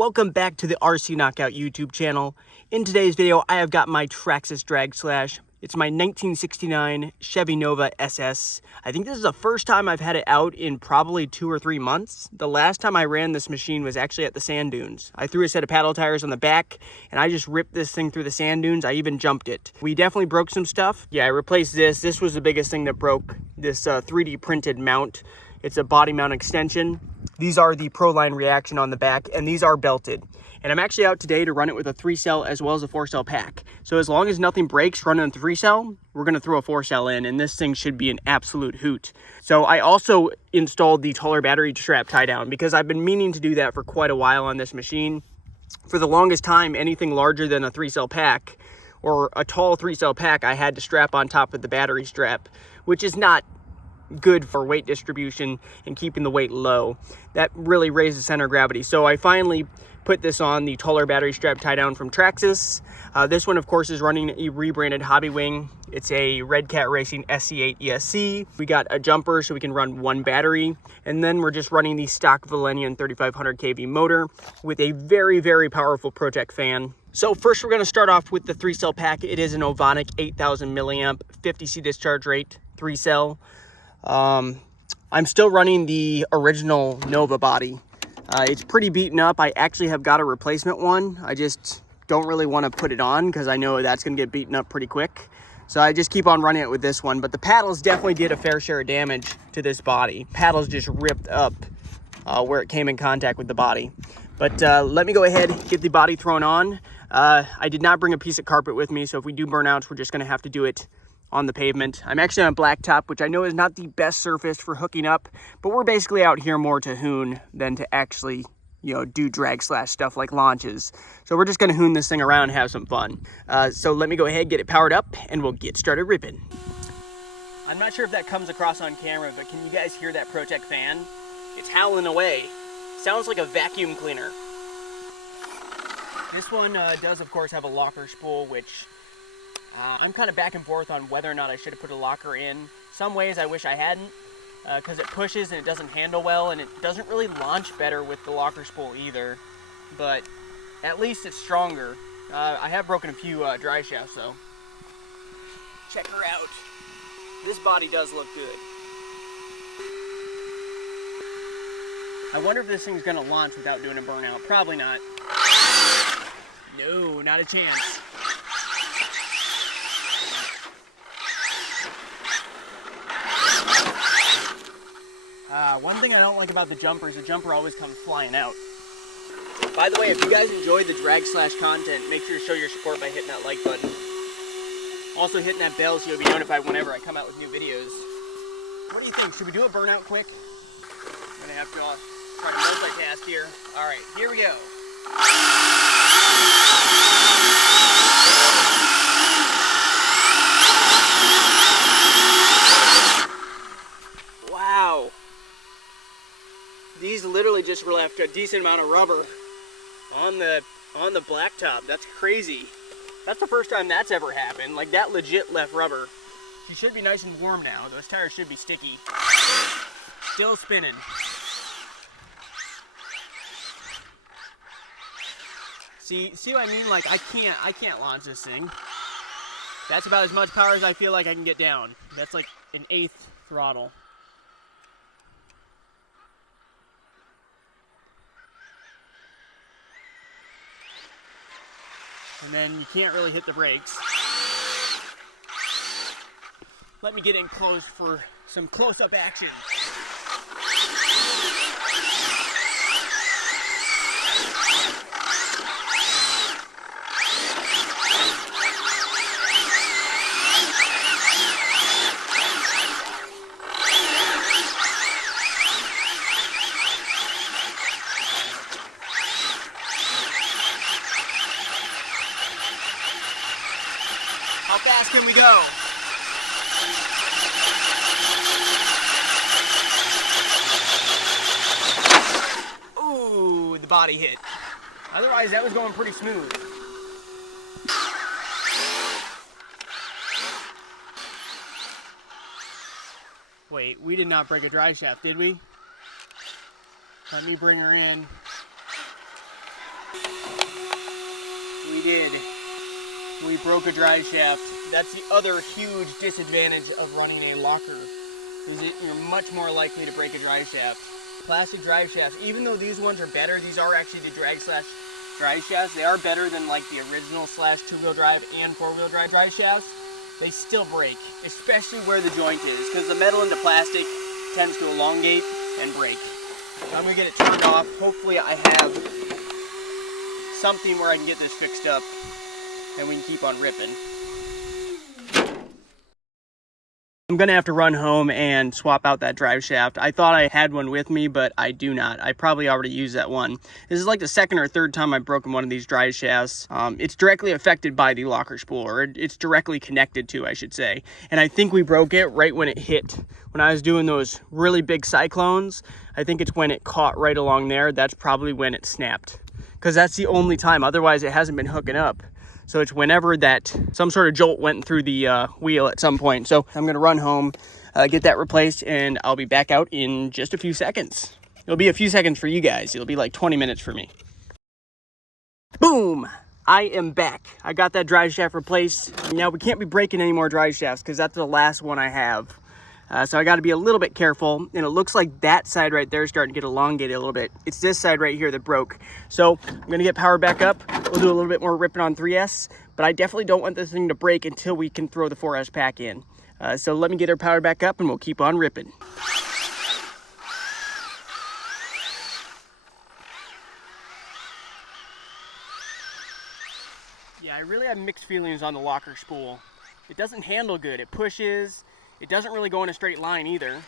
Welcome back to the RC Knockout YouTube channel. In today's video, I have got my Traxxas drag slash. It's my 1969 Chevy Nova SS. I think this is the first time I've had it out in probably 2 or 3 months. The last time I ran this machine was actually at the sand dunes. I threw a set of paddle tires on the back and I just ripped this thing through the sand dunes. I even jumped it. We definitely broke some stuff. Yeah, I replaced this. This was the biggest thing that broke, this 3D printed mount. It's a body mount extension. These are the Proline reaction on the back, and these are belted. And I'm actually out today to run it with a 3-cell as well as a 4-cell pack. So as long as nothing breaks running a 3-cell, we're gonna throw a 4-cell in, and this thing should be an absolute hoot. So I also installed the taller battery strap tie down because I've been meaning to do that for quite a while on this machine. For the longest time, anything larger than a 3-cell pack or a tall 3-cell pack, I had to strap on top of the battery strap, which is not good for weight distribution and keeping the weight low. That really raises center of gravity. So I finally put this on the taller battery strap tie down from Traxxas. This one, of course, is running a rebranded hobby wing. It's a Red Cat Racing SC8 ESC. We got a jumper so we can run one battery. And then we're just running the stock Valenian 3500 kV motor with a very, very powerful Protec fan. So first we're gonna start off with the 3-cell pack. It is an Ovonic 8000 milliamp, 50C discharge rate, 3-cell. I'm still running the original Nova body. It's pretty beaten up. I actually have got a replacement one. I just don't really want to put it on because I know that's going to get beaten up pretty quick. So I just keep on running it with this one. But the paddles definitely did a fair share of damage to this body. Paddles just ripped up where it came in contact with the body. But let me go ahead and get the body thrown on. I did not bring a piece of carpet with me, so if we do burnouts, we're just going to have to do it on the pavement. I'm actually on blacktop, which I know is not the best surface for hooking up, but we're basically out here more to hoon than to actually, you know, do drag slash stuff like launches. So we're just gonna hoon this thing around and have some fun. So let me go ahead, get it powered up, and we'll get started ripping. I'm not sure if that comes across on camera, but can you guys hear that Protec fan? It's howling away. Sounds like a vacuum cleaner. This one does, of course, have a locker spool, which I'm kind of back and forth on whether or not I should have put a locker in. Some ways I wish I hadn't, because it pushes and it doesn't handle well, and it doesn't really launch better with the locker spool either, but at least it's stronger. I have broken a few dry shafts though. Check her out. This body does look good. I wonder if this thing's gonna launch without doing a burnout. Probably not. No, not a chance. One thing I don't like about the jumper is the jumper always comes flying out. By the way, if you guys enjoyed the drag slash content, make sure to show your support by hitting that like button. Also hitting that bell so you'll be notified whenever I come out with new videos. What do you think? Should we do a burnout quick? I'm gonna have to try to multitask here. Alright, here we go. Wow. These literally just left a decent amount of rubber on the blacktop. That's crazy. That's the first time that's ever happened. Like, that legit left rubber. She should be nice and warm now. Those tires should be sticky. Still spinning. See what I mean? Like, I can't launch this thing. That's about as much power as I feel like I can get down. That's like an 1/8 throttle. And then you can't really hit the brakes. Let me get in close for some close-up action. How fast can we go? Ooh, the body hit. Otherwise, that was going pretty smooth. Wait, we did not break a drive shaft, did we? Let me bring her in. We did. We broke a drive shaft. That's the other huge disadvantage of running a locker, is that you're much more likely to break a drive shaft. Plastic drive shafts, even though these ones are better, these are actually the drag slash drive shafts. They are better than like the original slash two-wheel drive and four-wheel drive shafts. They still break, especially where the joint is, because the metal into plastic tends to elongate and break. So I'm gonna get it turned off. Hopefully I have something where I can get this fixed up and we can keep on ripping. I'm gonna have to run home and swap out that drive shaft. I thought I had one with me, but I do not. I probably already used that one. This is like the second or third time I've broken one of these drive shafts. It's directly affected by the locker spool, or it's directly connected to, I should say. And I think we broke it right when it hit. When I was doing those really big cyclones, I think it's when it caught right along there. That's probably when it snapped, because that's the only time. Otherwise, it hasn't been hooking up. So it's whenever that some sort of jolt went through the wheel at some point. So I'm gonna run home, get that replaced, and I'll be back out in just a few seconds. It'll be a few seconds for you guys. It'll be like 20 minutes for me. Boom! I am back. I got that drive shaft replaced. Now we can't be breaking any more drive shafts because that's the last one I have. So I got to be a little bit careful, and it looks like that side right there is starting to get elongated a little bit. It's this side right here that broke. So I'm going to get powered back up. We'll do a little bit more ripping on 3S, but I definitely don't want this thing to break until we can throw the 4S pack in. So let me get her powered back up and we'll keep on ripping. Yeah, I really have mixed feelings on the locker spool. It doesn't handle good. It pushes. It doesn't really go in a straight line either.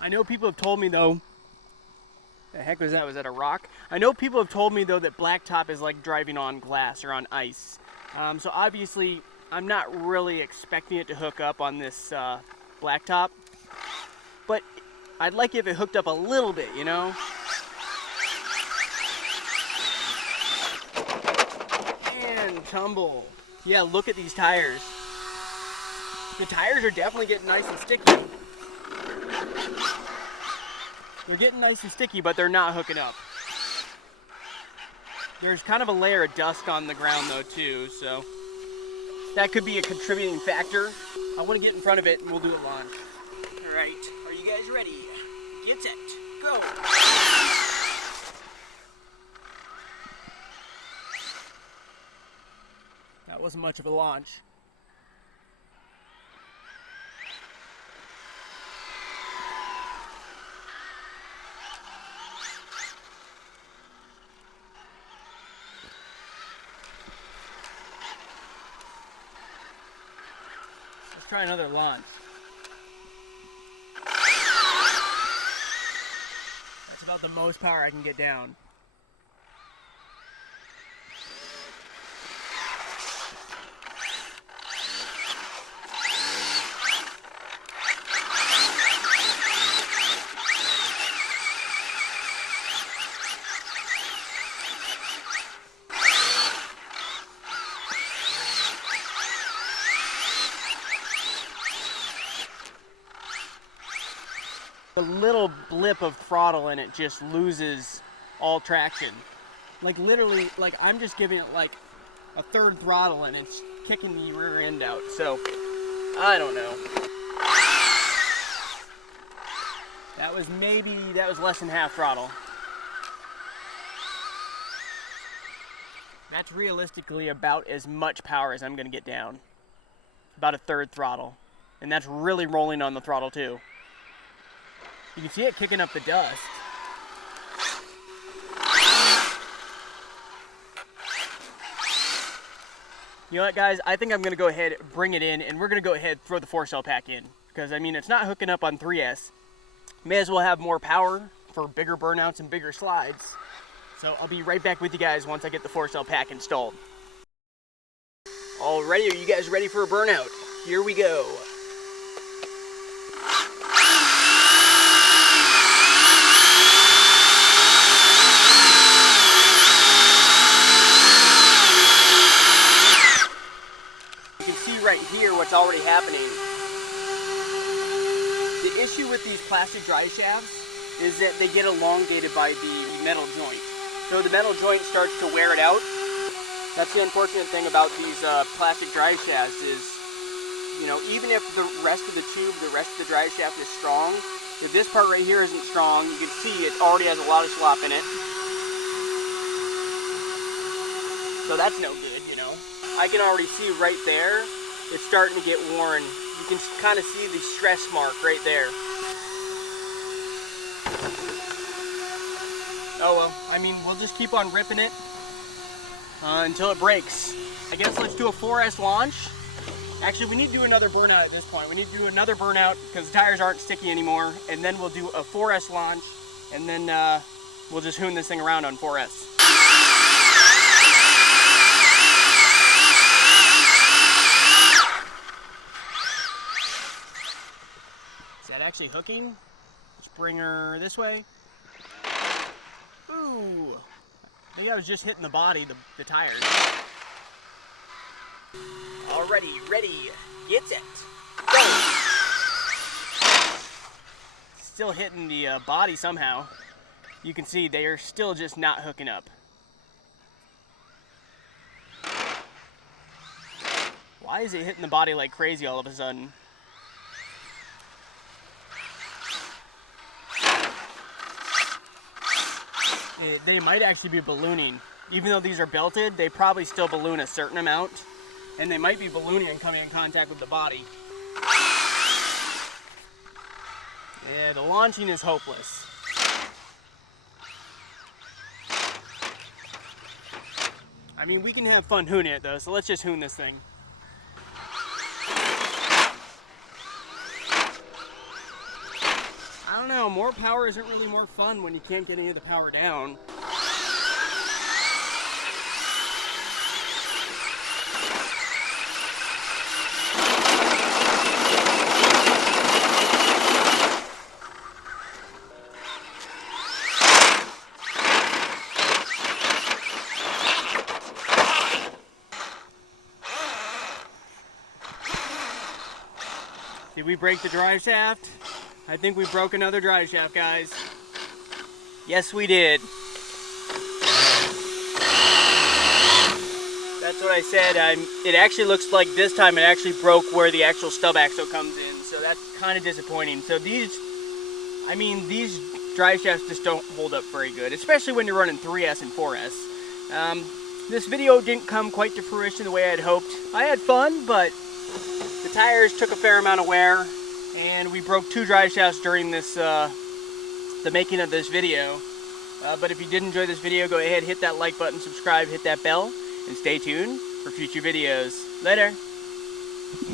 I know people have told me though, the heck was that? Was that a rock? I know people have told me though that blacktop is like driving on glass or on ice. So obviously I'm not really expecting it to hook up on this blacktop, but I'd like it if it hooked up a little bit, you know? Tumble. Yeah, look at these tires. The tires are definitely getting nice and sticky. They're getting nice and sticky, but they're not hooking up. There's kind of a layer of dust on the ground though too, so that could be a contributing factor. I want to get in front of it and we'll do a launch. All right, are you guys ready? Get set, go. That wasn't much of a launch. Let's try another launch. That's about the most power I can get down. A little blip of throttle and it just loses all traction. Like literally, like I'm just giving it like a third throttle and it's kicking the rear end out. So I don't know. That was less than half throttle. That's realistically about as much power as I'm gonna get down. About a third throttle. And that's really rolling on the throttle too. You can see it kicking up the dust. You know what, guys? I think I'm going to go ahead, bring it in, and we're going to go ahead throw the 4-cell pack in. Because, I mean, it's not hooking up on 3S. May as well have more power for bigger burnouts and bigger slides. So I'll be right back with you guys once I get the 4-cell pack installed. Alrighty, are you guys ready for a burnout? Here we go. Right here what's already happening. The issue with these plastic drive shafts is that they get elongated by the metal joint. So the metal joint starts to wear it out. That's the unfortunate thing about these plastic drive shafts is, you know, even if the rest of the tube, the rest of the drive shaft is strong, if this part right here isn't strong, you can see it already has a lot of slop in it. So that's no good, you know. I can already see right there, it's starting to get worn. You can kind of see the stress mark right there. Oh well, I mean, we'll just keep on ripping it until it breaks. I guess let's do a 4S launch. Actually, we need to do another burnout at this point. We need to do another burnout because the tires aren't sticky anymore, and then we'll do a 4S launch, and then we'll just hoon this thing around on 4S. Is that actually hooking? Let's bring her this way. Ooh, maybe I was just hitting the body, the tires. Already ready, get it, go! Still hitting the body somehow. You can see they are still just not hooking up. Why is it hitting the body like crazy all of a sudden? They might actually be ballooning. Even though these are belted, they probably still balloon a certain amount. And they might be ballooning and coming in contact with the body. Yeah, the launching is hopeless. I mean, we can have fun hooning it though, so let's just hoon this thing. I don't know, more power isn't really more fun when you can't get any of the power down. Did we break the drive shaft? I think we broke another drive shaft, guys. Yes, we did. That's what I said. It actually looks like this time it actually broke where the actual stub axle comes in, so that's kind of disappointing. So these drive shafts just don't hold up very good, especially when you're running 3S and 4S. This video didn't come quite to fruition the way I'd hoped. I had fun, but the tires took a fair amount of wear, and we broke 2 drive shafts during this, the making of this video. But if you did enjoy this video, go ahead, hit that like button, subscribe, hit that bell, and stay tuned for future videos. Later!